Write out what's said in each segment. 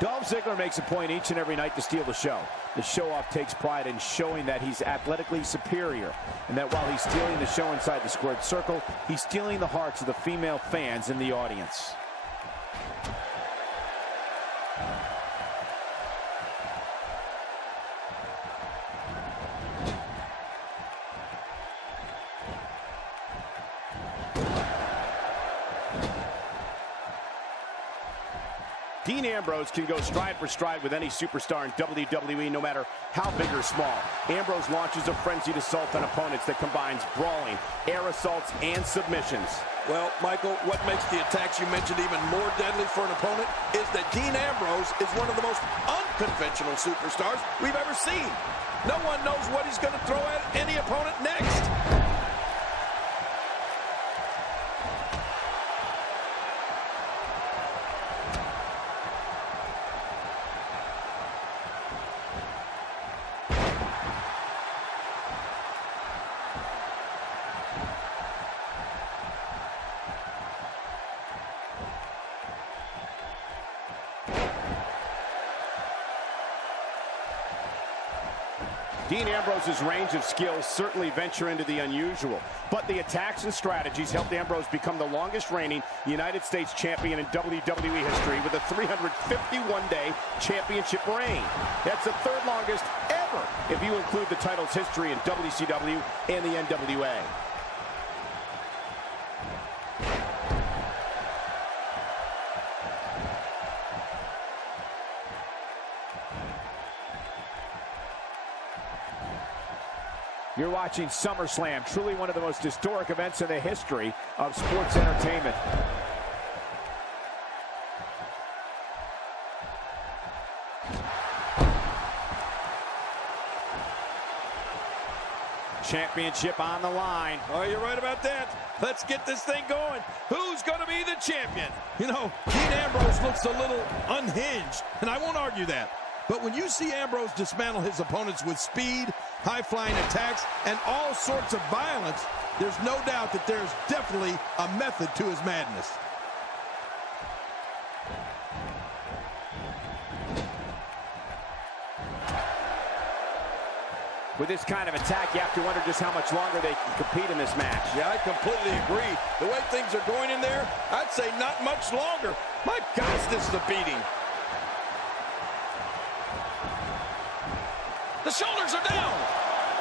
Dolph Ziggler makes a point each and every night to steal the show. The show-off takes pride in showing that he's athletically superior, and that while he's stealing the show inside the squared circle, he's stealing the hearts of the female fans in the audience. Dean Ambrose can go stride for stride with any superstar in WWE, no matter how big or small. Ambrose launches a frenzied assault on opponents that combines brawling, air assaults, and submissions. Well, Michael, what makes the attacks you mentioned even more deadly for an opponent is that Dean Ambrose is one of the most unconventional superstars we've ever seen. No one knows what he's going to throw at any opponent next. Dean Ambrose's range of skills certainly venture into the unusual, but the attacks and strategies helped Ambrose become the longest reigning United States champion in WWE history with a 351-day championship reign. That's the third longest ever if you include the title's history in WCW and the NWA. You're watching SummerSlam, truly one of the most historic events in the history of sports entertainment. Championship on the line. Oh, you're right about that. Let's get this thing going. Who's going to be the champion? You know, Dean Ambrose looks a little unhinged, and I won't argue that. But when you see Ambrose dismantle his opponents with speed, high-flying attacks, and all sorts of violence, there's no doubt that there's definitely a method to his madness. With this kind of attack, you have to wonder just how much longer they can compete in this match. Yeah, I completely agree. The way things are going in there, I'd say not much longer. My gosh, this is a beating. The shoulders are down.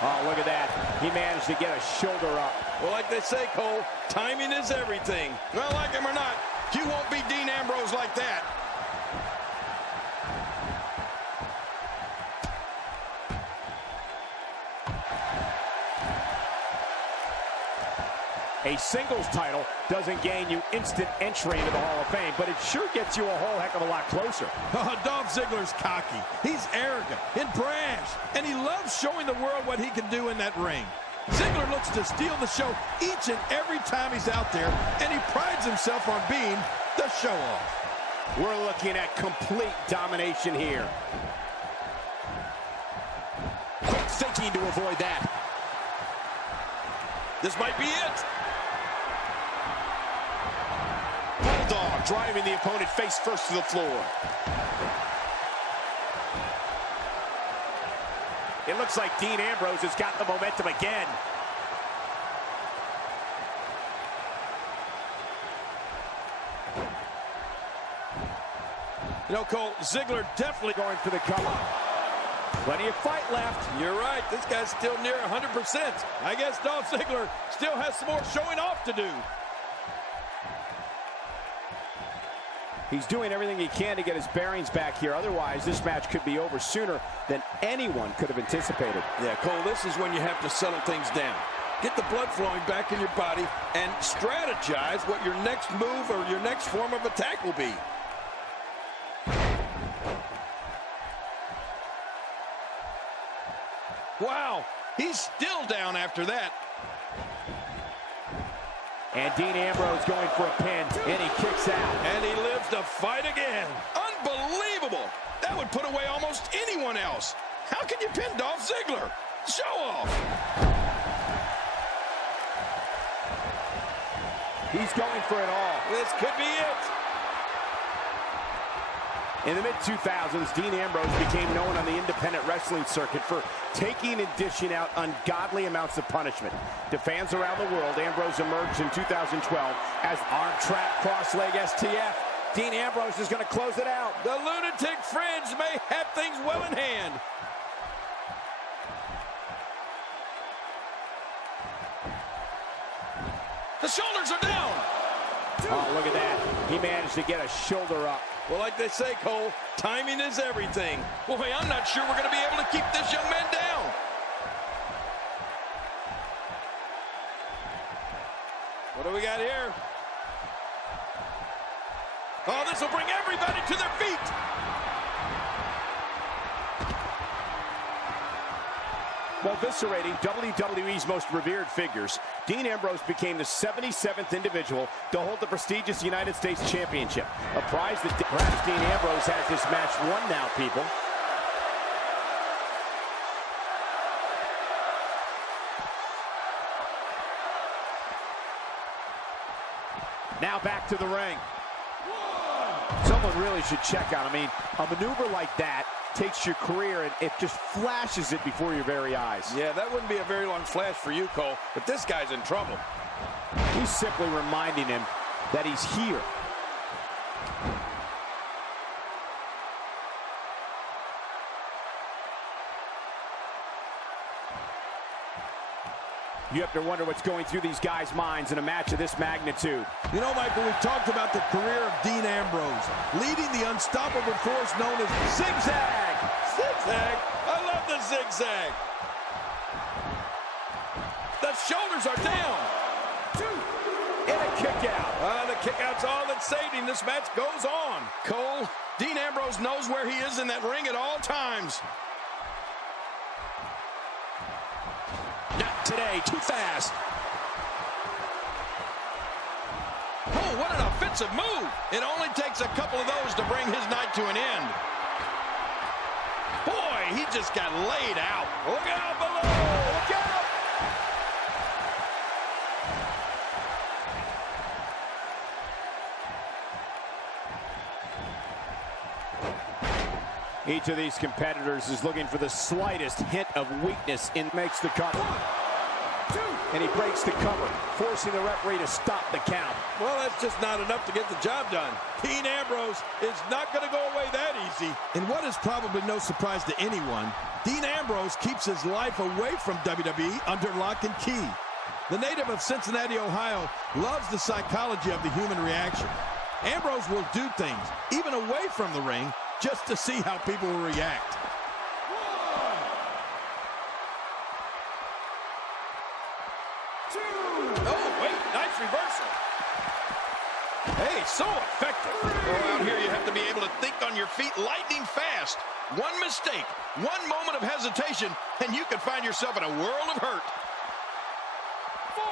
Oh, look at that. He managed to get a shoulder up. Well, like they say, Cole, timing is everything. Well, like him or not, you won't beat Dean Ambrose like that. A singles title doesn't gain you instant entry into the Hall of Fame, but it sure gets you a whole heck of a lot closer. Oh, Dolph Ziggler's cocky. He's arrogant and brash, and he loves showing the world what he can do in that ring. Ziggler looks to steal the show each and every time he's out there, and he prides himself on being the show-off. We're looking at complete domination here. Quick thinking to avoid that. This might be it. Bulldog driving the opponent face first to the floor. It looks like Dean Ambrose has got the momentum again. You know, Cole, Ziggler definitely going for the cover. Plenty of fight left. You're right. This guy's still near 100%. I guess Dolph Ziggler still has some more showing off to do. He's doing everything he can to get his bearings back here. Otherwise, this match could be over sooner than anyone could have anticipated. Yeah, Cole, this is when you have to settle things down. Get the blood flowing back in your body and strategize what your next move or your next form of attack will be. Wow, he's still down after that. And Dean Ambrose going for a pin, and he kicks out. And he lives to fight again. Unbelievable. That That would put away almost anyone else. How can you pin Dolph Ziggler? Show off. He's going for it all. This could be it. In the mid-2000s, Dean Ambrose became known on the independent wrestling circuit for taking and dishing out ungodly amounts of punishment. To fans around the world, Ambrose emerged in 2012 as arm trap cross-leg STF. Dean Ambrose is going to close it out. The lunatic fringe may have things well in hand. The shoulders are down. Oh, look at that. He managed to get a shoulder up. Well, like they say, Cole, timing is everything. Boy, I'm not sure we're going to be able to keep this young man down. What do we got here? Oh, this will bring everybody to their feet. While eviscerating WWE's most revered figures, Dean Ambrose became the 77th individual to hold the prestigious United States Championship. A prize that perhaps Dean Ambrose has this match won now, people. Now back to the ring. Someone really should check out. I mean, a maneuver like that takes your career and it just flashes it before your very eyes. Yeah, that wouldn't be a very long flash for you, Cole, but this guy's in trouble. He's simply reminding him that he's here. You have to wonder what's going through these guys' minds in a match of this magnitude. You know, Michael, we've talked about the career of Dean Ambrose, leading the unstoppable force known as zigzag. Zigzag? I love the zigzag. The shoulders are down. And a kick out. The kick out's all that saved him. This match goes on. Cole, Dean Ambrose knows where he is in that ring at all times. Not today, too fast. Oh, what an offensive move. It only takes a couple of those to bring his night to an end. Boy, he just got laid out. Look out below. Look out. Each of these competitors is looking for the slightest hint of weakness and makes the cover. 1, 2. And he breaks the cover, forcing the referee to stop the count. Well, that's just not enough to get the job done. Dean Ambrose is not going to go away that easy. And what is probably no surprise to anyone, Dean Ambrose keeps his life away from WWE under lock and key. The native of Cincinnati, Ohio, loves the psychology of the human reaction. Ambrose will do things, even away from the ring, just to see how people will react. 1, 2. Oh, wait, nice reversal. Hey, so effective. Oh, out here you have to be able to think on your feet lightning fast. One mistake, one moment of hesitation, and you can find yourself in a world of hurt. 4.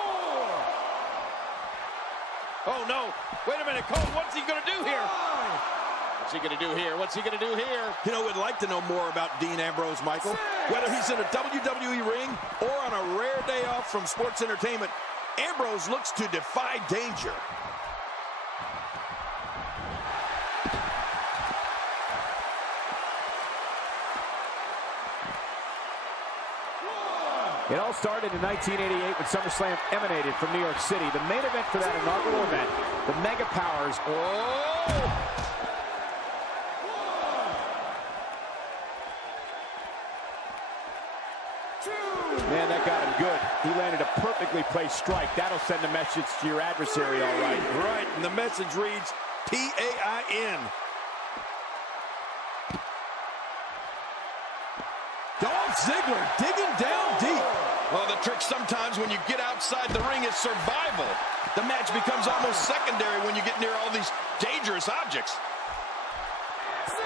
Oh, no. Wait a minute, Cole, what's he going to do here? 5. What's he going to do here? What's he going to do here? You know, we'd like to know more about Dean Ambrose, Michael. 6. Whether he's in a WWE ring or on a rare day off from sports entertainment, Ambrose looks to defy danger. It all started in 1988 when SummerSlam emanated from New York City. The main event for that inaugural event, the Mega Powers. Oh! Man, that got him good. He landed a perfectly placed strike. That'll send a message to your adversary, all right. Right, and the message reads P-A-I-N. Dolph Ziggler digging down deep. Well, the trick sometimes when you get outside the ring is survival. The match becomes almost secondary when you get near all these dangerous objects. 6.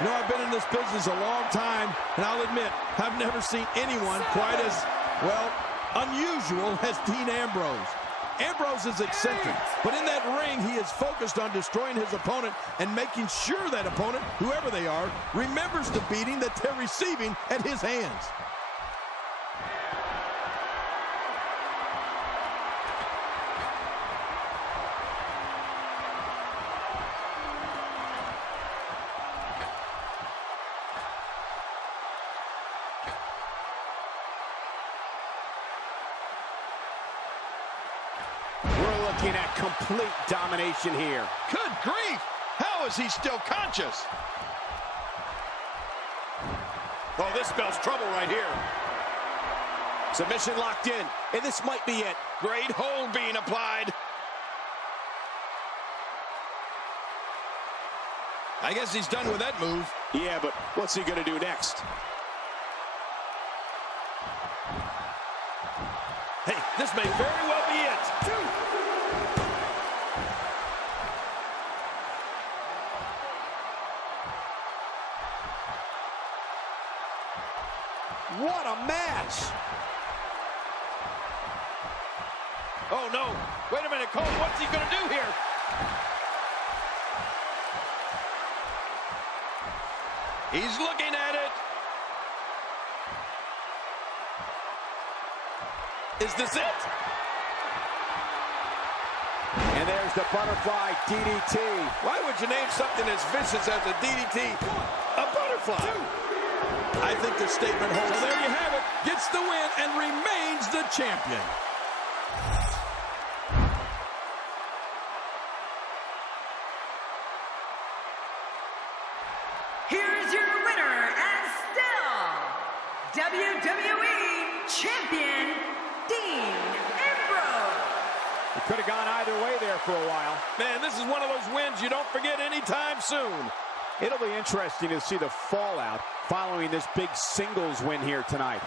You know, I've been in this business a long time, and I'll admit, I've never seen anyone quite as, well, unusual as Dean Ambrose. Ambrose is eccentric, but in that ring, he is focused on destroying his opponent and making sure that opponent, whoever they are, remembers the beating that they're receiving at his hands. Looking at complete domination here. Good grief! How is he still conscious? Oh, this spells trouble right here. Submission locked in, and this might be it. Great hold being applied. I guess he's done with that move. Yeah, but what's he going to do next? Hey, this may very well be it. What a match! Oh, no. Wait a minute, Cole. What's he going to do here? He's looking at it. Is this it? And there's the butterfly DDT. Why would you name something as vicious as a DDT a butterfly? I think the statement holds. So there you have it. Gets the win and remains the champion. Here's your winner and still WWE Champion, Dean Ambrose. It could have gone either way there for a while. Man, this is one of those wins you don't forget anytime soon. It'll be interesting to see the fallout following this big singles win here tonight.